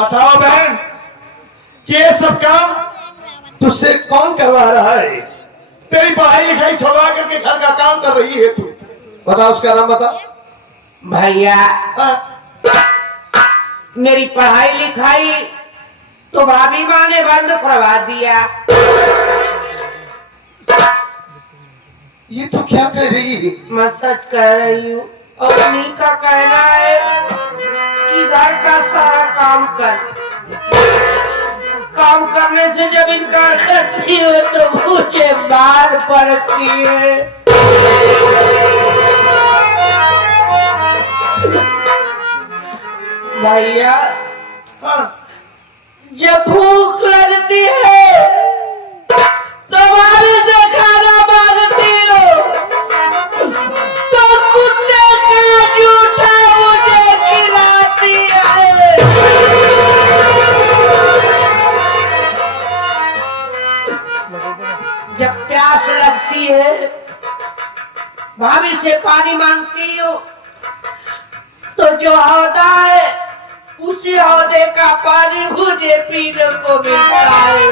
बताओ बहन कि ये सब काम तुझसे कौन करवा रहा है? तेरी पढ़ाई लिखाई छोड़वा करके घर का काम कर रही है तू। बता उसका नाम बता। भैया हाँ? मेरी पढ़ाई लिखाई तो भाभी माँ ने बंद करवा दिया। ये तो क्या कह रही है? मैं सच कह रही हूँ। और उन्हीं का कहना है कि घर का सारा काम करने से जब इनकार करती हो तो मुझे मार पड़ती है। भैया हाँ? जब भूख लगती है तो भाभी से खाना मांगती हो तो कुत्ते का जूठा मुझे खिलाती है। जब प्यास लगती है भाभी से पानी मांगती हो तो जो हौदा है उसी हौदे का पानी मुझे पीने को मिलता है।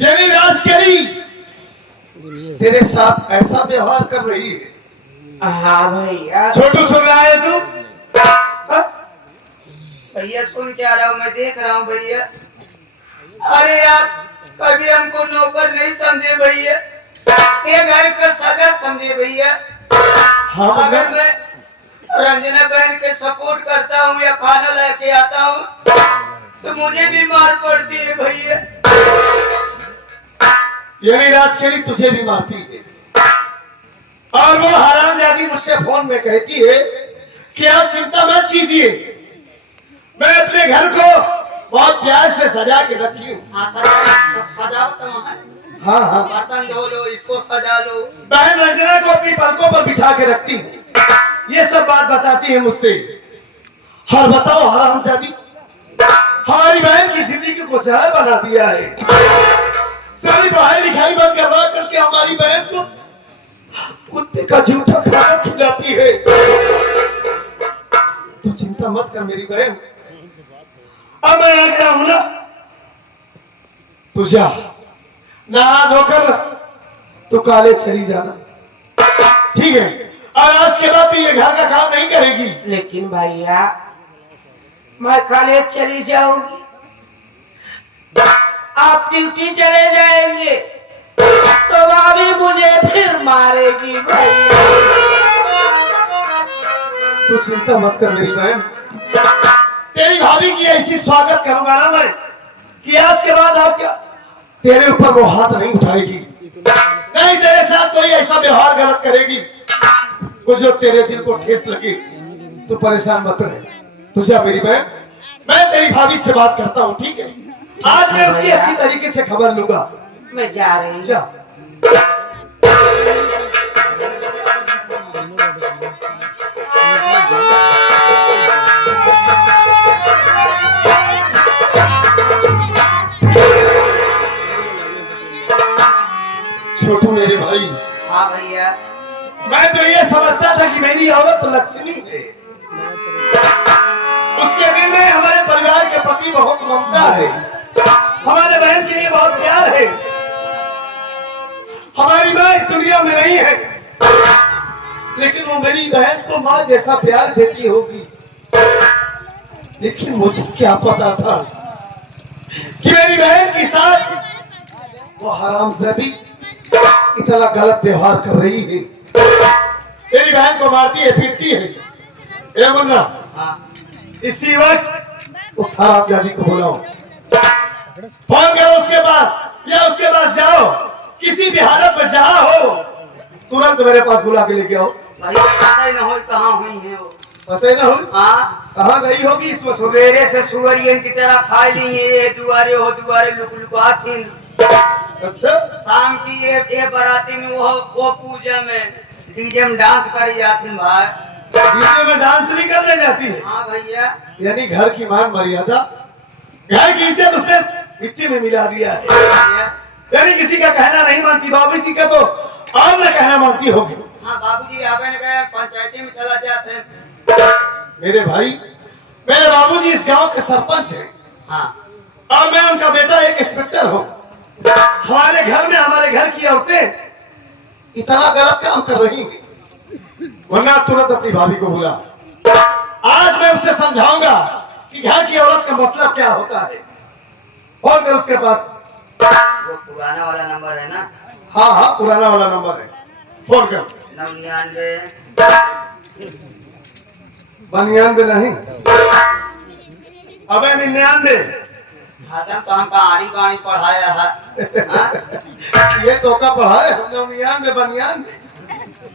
यानी राजकरी तेरे साथ ऐसा व्यवहार कर रही है? हाँ भैया। छोटू सुन रहा है तू? हाँ? भैया सुन क्या रहा हूँ, मैं देख रहा हूँ भैया। अरे यार कभी हमको नौकर नहीं समझे भैया, ये घर का सदस्य समझे भैया। हाँ अगर मैं रंजना बहन के सपोर्ट करता हूँ या खाना लेके आता हूँ तो मुझे भी मार पड़ती है भैया। यानी राजकरी तुझे भी मारती है और वो हरामजादी मुझसे फोन में कहती है कि आप चिंता मत कीजिए, मैं अपने घर को बहुत प्यार से सजा के रखी हूँ। हाँ सजाओ तुम। हाँ हाँ। बर्तन धो लो, इसको सजा लो। बहन रंजना को अपनी पलकों पर बिठा के रखती हूँ, ये सब बात बताती है मुझसे। और बताओ हरामजादी हमारी बहन की जिंदगी को जहर बना दिया है। सारी पढ़ाई लिखाई बंद करवा करके हमारी बहन को कुत्ते का जूठा खाना खिलाती है। तू चिंता मत कर मेरी बहन, अब मैं आ गया हूं ना, तू जा नहा धोकर तू कॉलेज चली जाना, ठीक है? और आज के बाद तू ये घर का काम नहीं करेगी। लेकिन भैया मैं कॉलेज चली जाऊंगी, आप ड्यूटी चले जाएंगे तो भाभी मुझे फिर मारेगी भैया। तू चिंता मत कर मेरी बहन, तेरी भाभी की ऐसी स्वागत करूंगा ना मैं कि आज के बाद आप क्या तेरे ऊपर वो हाथ नहीं उठाएगी, नहीं तेरे साथ कोई ऐसा व्यवहार गलत करेगी कुछ जो तेरे दिल को ठेस लगे। तू परेशान मत रहे, तू जा मेरी बहन, मैं तेरी भाभी से बात करता हूँ, ठीक है? आज मैं उसकी अच्छी तरीके से खबर लूंगा। मैं जा रही हूँ। जा। छोटू मेरे भाई। हाँ भैया। मैं तो ये समझता था कि मेरी औरत लक्ष्मी है, उसके दिल में हमारे परिवार के प्रति बहुत ममता है, हमारे बहन के लिए बहुत प्यार है। हमारी माँ इस दुनिया में नहीं है लेकिन वो मेरी बहन को माँ जैसा प्यार देती होगी। लेकिन मुझे क्या पता था कि मेरी बहन के साथ वो हरामजादी इतना गलत व्यवहार कर रही है, मेरी बहन को मारती है, पीटती है। ए मुन्ना, इसी वक्त उस हरामजादी को बुलाओ, फोन करो उसके पास या उसके पास जाओ, किसी भी हालत में जहां हो तुरंत मेरे पास बुला के लेके आओ। भाई पता ही ना हो कहाँ हुई है वो। पता ही ना हो हाँ कहाँ गई होगी इस वक्त। सवेरे से सुअरियन की तरह खा ली है, ये दुआरे हो दुआरे लुक लुका थी। अच्छा, शाम की ये बाराती में वो पूजा में डीजे में डांस करी जाती भाई। डीजे में डांस भी करने जाती है? हाँ भैया। यानी घर की मान मर्यादा, घर की इज्जत उसने मिट्टी में मिला दिया है। भैया यानी किसी का कहना नहीं मानती, बाबू जी का तो और मैं कहना मानती होगी। हाँ बाबूजी आवे ने कहा पंचायती में चला जाते हैं। मेरे भाई, मेरे बाबूजी इस गांव के सरपंच हैं हाँ और मैं उनका बेटा एक इंस्पेक्टर हूँ। हमारे घर में हमारे घर की औरतें इतना गलत काम कर रही हैं, वरना तुरंत अपनी भाभी को बुला। आज मैं उसे समझाऊंगा कि घर की औरत का मतलब क्या होता है। फोन कर उसके पास। वो पुराना वाला नंबर है ना? हाँ हाँ, पुराना वाला नंबर है, फोन कर। 99 92 नहीं, अबे 99। हाथम तो हमका आड़ी गाड़ी पढ़ाया है। हाँ? ये तो का पढ़ा है 99 92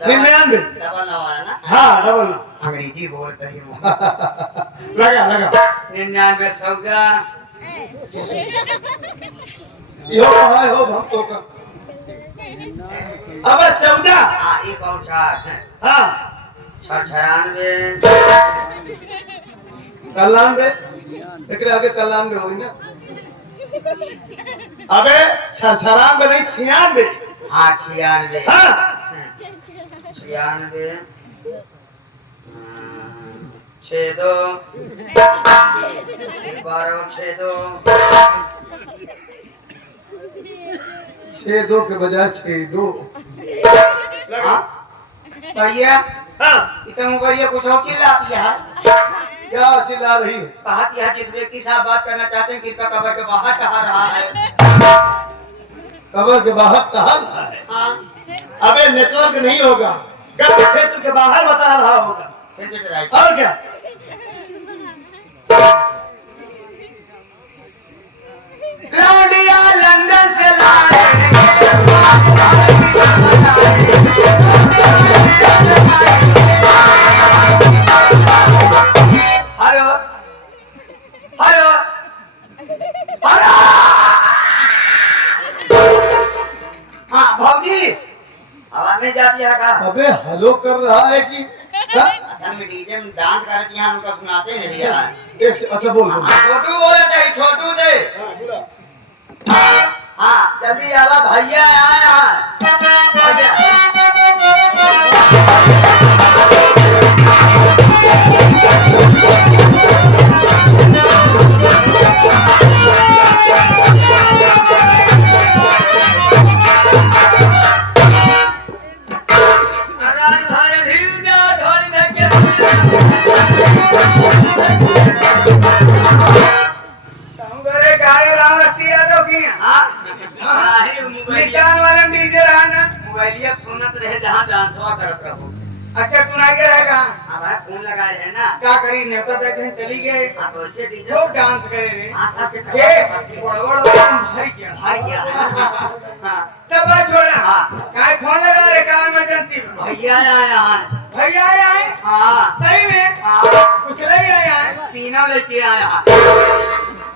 99। डबल वाला ना? हाँ डबल ना। अंग्रेजी बोलते ही वो। लगा लगा 99 14 यो पढ़ा है हो हम तो का। अब 14। हाँ एक और 4 है। हाँ 96 कल्याणवे, एक आगे कल्याणवे होगी ना। अबे 96 नहीं 96। हाँ 96 हाँ 96 62 12 62 62 के बजाय 62। हाँ भैया हाँ इतना बढ़िया कुछ और चिल्लाती है। क्या चिल्ला रही है? कहा कि है जिस व्यक्ति से आप बात करना चाहते हैं कृपया कबर के बाहर कहा रहा है। कबर के बाहर कहा रहा है? हाँ अबे नेटवर्क नहीं होगा, गर्भ क्षेत्र के बाहर बता रहा होगा। फिर से ट्राई। और क्या? लौंडिया लंदन से लाए हेलो हेलो हेलो। हाँ भौजी आवाज नहीं जाती है का? अबे हेलो कर रहा है कि हाँ? असल में डीजे में डांस कर रही हैं उनका सुनाते नहीं भैया। अच्छा बोल बोल। छोटू बोले थे छोटू थे। हाँ जल्दी आवा भैया आया। जहाँ डांसवा करत रहो। अच्छा तू ना क्या रहेगा? अब आप फोन लगाए हैं ना? क्या करी नेता देखे हैं चली गए आप वैसे डीजे लोग डांस करे रे। हाँ सब के ये चक्कर बड़ा भारी क्या भाई क्या है? हाँ सब बात छोड़ा। हाँ। काय फोन लगा रे का इमरजेंसी में? भैया आया है। भैया आए हाँ सही में? हाँ कुछ लगे आए तीनों लेके आया है।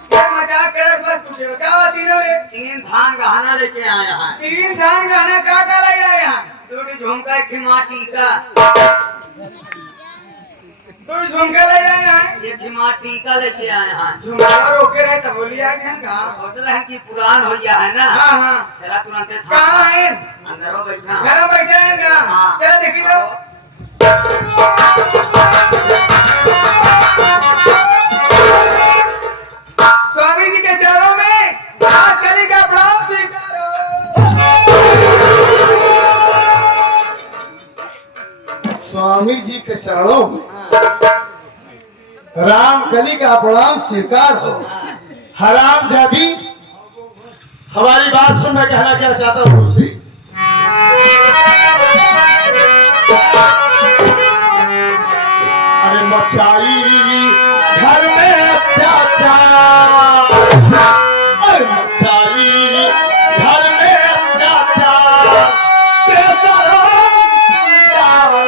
क्या मजाक करे बस पूछे क्या हुआ तीनों रे? 3 धान गहना लेके आया है। 3 धान गाना का लगे आए हैं? 2 झुमका खिमाटी का। तू झुमके ले आए हैं? ये खिमाटी का लेके आया है। झुमका रोके रहे तब बोलिए आए हैं का? सोच रहे हैं कि पुरान हो गया है ना? हाँ हाँ चला तुरंत कहाँ है? अंदर हो बैठा। घर में बैठे हैं का? हाँ। चलो देखी तो स्वामी जी के चरणों में आज कली का प्रणाम स्वीकारो। स्वामी जी के चरणों में राम कली का प्रणाम स्वीकार हो। हराम जादी, हमारी बात सुन, मैं कहना क्या चाहता हूँ तुझसे। अरे मचाई घर में अत्याचार, अरे मचाई घर में अत्याचार, बेसराम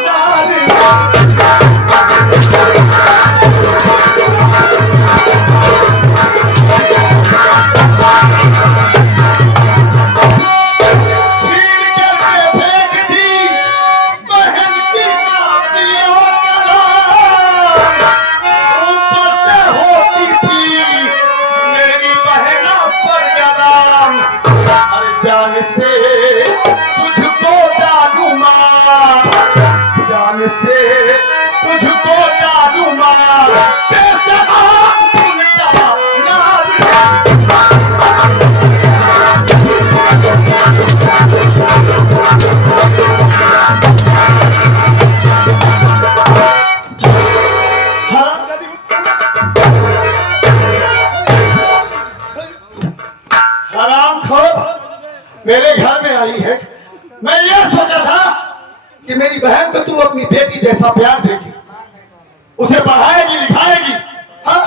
नारी। छीन करके फेंक दी बहन की नाती और कलाम। ऊपर से होती थी मेरी बहना पर गलाम। अरे जान से तुझको डालू मार, कि मेरी बहन को तू अपनी बेटी जैसा प्यार देगी, उसे पढ़ाएगी लिखाएगी, हाँ,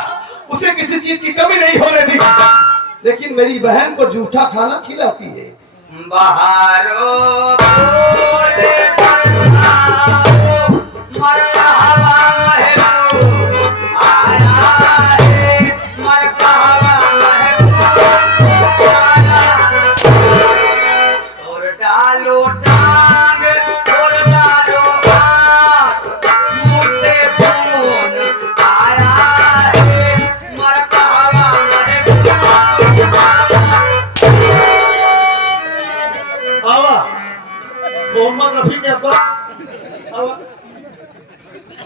उसे किसी चीज की कमी नहीं होने दी, लेकिन मेरी बहन को जूठा खाना खिलाती है। बहारो बोले बरसाओ, मरहबा महबूब आया है, मरहबा महबूब आया। तोर डालो टांग, तोर डालो हाथ, मुँह से खून आया है, मरहबा महबूब आया। आवा मोहम्मद रफी के अब्बा आवा,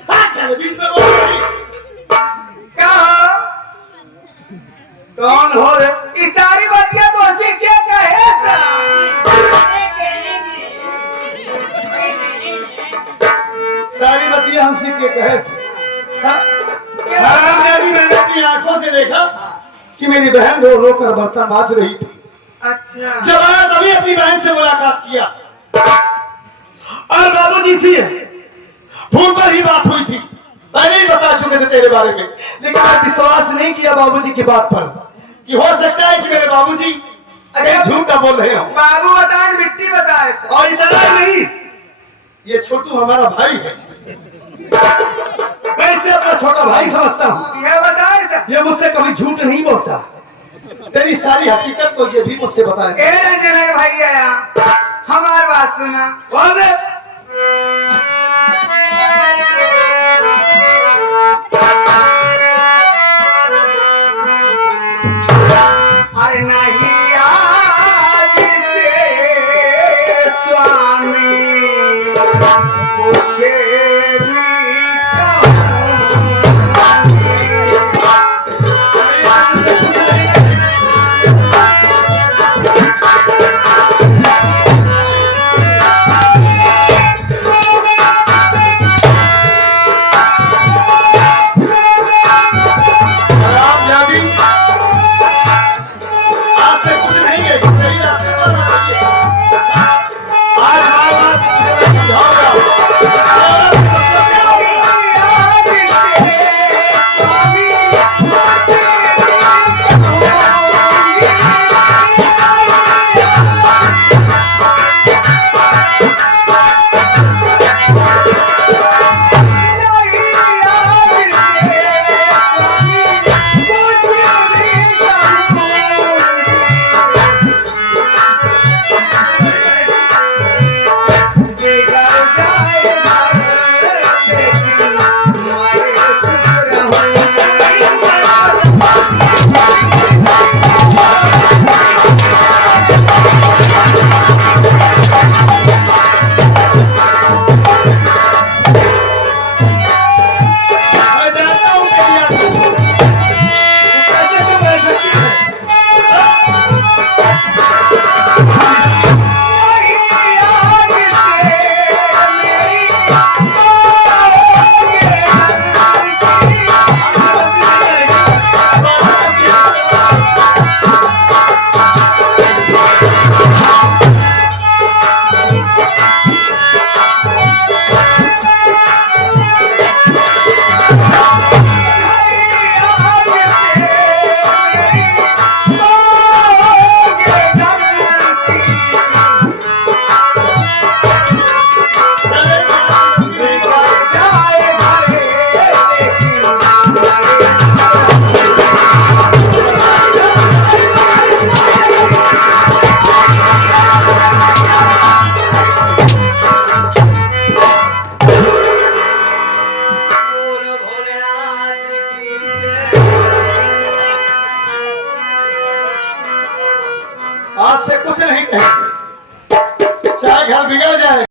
हाँ, चल बीच में बोल रही। कौन हो रे? सारी बतिया तो अच्छी क्या कहे सारी बतिया हम सीख के कहे से, हाँ? मैंने अपनी आंखों से देखा कि मेरी बहन रो रो कर बर्तन मांज रही थी। अच्छा जब आया तभी अपनी बहन से मुलाकात किया और बाबूजी से फोन पर ही बात हुई थी, पहले ही बता चुके थे तेरे बारे में, लेकिन मैं विश्वास नहीं किया बाबूजी की बात पर कि हो सकता है कि मेरे बाबूजी अरे झूठ ना बोल रहे हो। बाबू बताए मिट्टी बताए और इतना ही नहीं, ये छोटू हमारा भाई है, मैं इसे अपना छोटा भाई समझता हूँ। यह बताए ये मुझसे कभी झूठ नहीं बोलता, तेरी सारी हकीकत को ये भी मुझसे बताए। ए रंजन भाई आया, हमारी बात सुना। कौन है? अरे नहीं आज से स्वामी पूछे भी